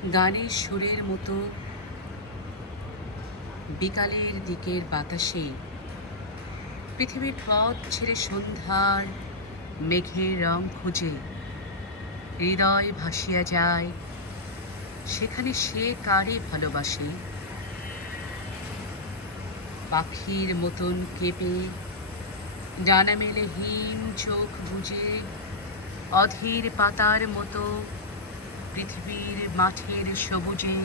গানের সুরের মতো বিকালের দিকের বাতাসে পৃথিবীর পথ ছেড়ে সন্ধ্যার মেঘের রং খুঁজে হৃদয় ভাসিয়া যায়, সেখানে সে কারে ভালোবাসে। পাখির মতন কেঁপে ডানা মেলে হিম চোখ বুজে অধীর পাতার মতো পৃথিবীর মাঠের সবুজে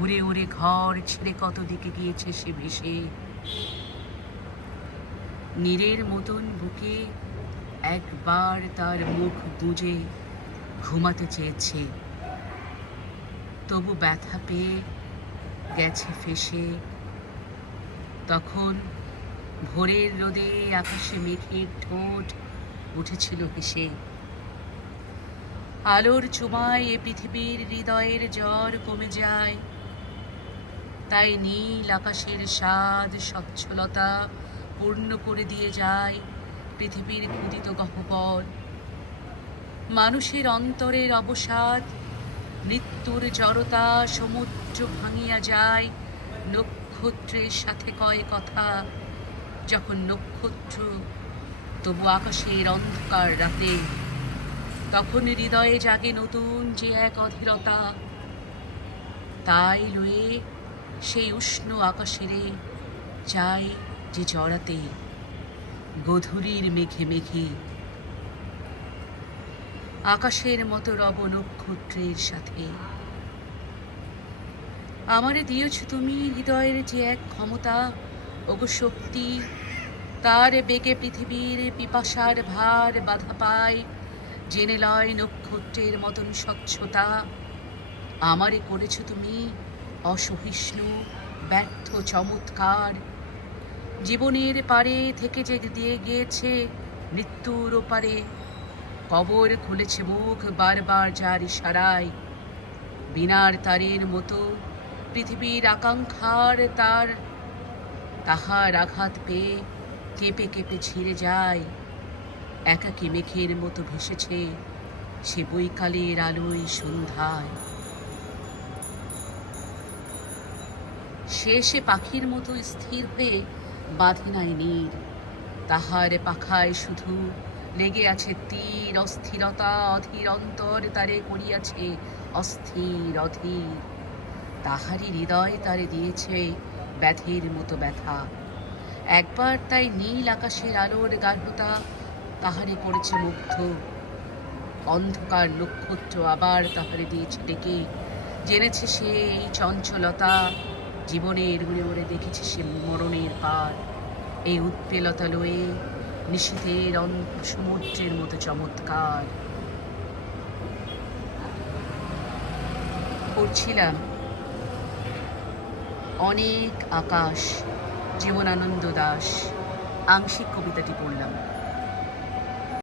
উড়ে উড়ে ঘর ছেড়ে কত দিকে গিয়েছে সে ভেসে। নীরের মতন বুকে একবার তার মুখ গুঁজে ঘুমাতে চেয়েছে, তবু ব্যথা পেয়ে গেছে ফেসে। তখন ভোরের রোদে আকাশে মেঘের ঠোঁট উঠেছিল হেসে। আলোর চুমায় এ পৃথিবীর হৃদয়ের জ্বর কমে যায়, তাই নীল আকাশের স্বাদ স্বচ্ছলতা পূর্ণ করে দিয়ে যায় পৃথিবীর ক্ষুদিত গহ্বর। মানুষের অন্তরের অবসাদ মৃত্যুর জড়তা সমুদ্র ভাঙিয়া যায়। নক্ষত্রের সাথে কয় কথা যখন নক্ষত্র তবু আকাশের অন্ধকার রাতে, তখন হৃদয়ে জাগে নতুন যে এক অধীরতা। তাই লয়ে সেই উষ্ণ আকাশেরে চাই যে জড়াতে গধূলির মেঘে মেঘে। আকাশের মতো রব নক্ষত্রের সাথে। আমারে দিয়েছ তুমি হৃদয়ের যে এক ক্ষমতা, ওগো শক্তি, তার বেগে পৃথিবীর পিপাসার ভার বাধা পায়, জেনে লয় নক্ষত্রের মতন স্বচ্ছতা। আমারে করেছ তুমি অসহিষ্ণু ব্যর্থ চমৎকার। জীবনের পারে থেকে যে দিয়ে গিয়েছে মৃত্যুর ওপারে, কবর খুলেছে মুখ বারবার যার ইশারায়। বিনার তারের মতো পৃথিবীর আকাঙ্ক্ষার তার, তাহার আঘাত পেয়ে কেঁপে কেঁপে ছিঁড়ে যায়। একাকী মেঘের মতো ভেসেছে সে বৈকালের আলোয় সন্ধ্যায়। সে পাখির মতো স্থির হয়ে বাঁধে নাই নীর, তাহার পাখায় শুধু লেগে আছে তীর অস্থিরতা। অধীর অন্তর তারে করিয়াছে অস্থির অধীর, তাহারই হৃদয় তারে দিয়েছে ব্যাধির মতো ব্যথা। একবার তাই নীল আকাশের আলোর গাঢ়তা তাহারে করেছে মুগ্ধ। অন্ধকার নক্ষত্র আবার তাহারে দিয়েছে ডেকে, জেনেছে সে এই চঞ্চলতা। জীবনের উড়ে উড়ে দেখেছে সে মরণের পার, এই উৎপেলতা লয়ে নিশীথের সমুদ্রের মতো চমৎকার। পড়ছিলাম অনেক আকাশ, জীবনানন্দ দাশ। আংশিক কবিতাটি পড়লাম।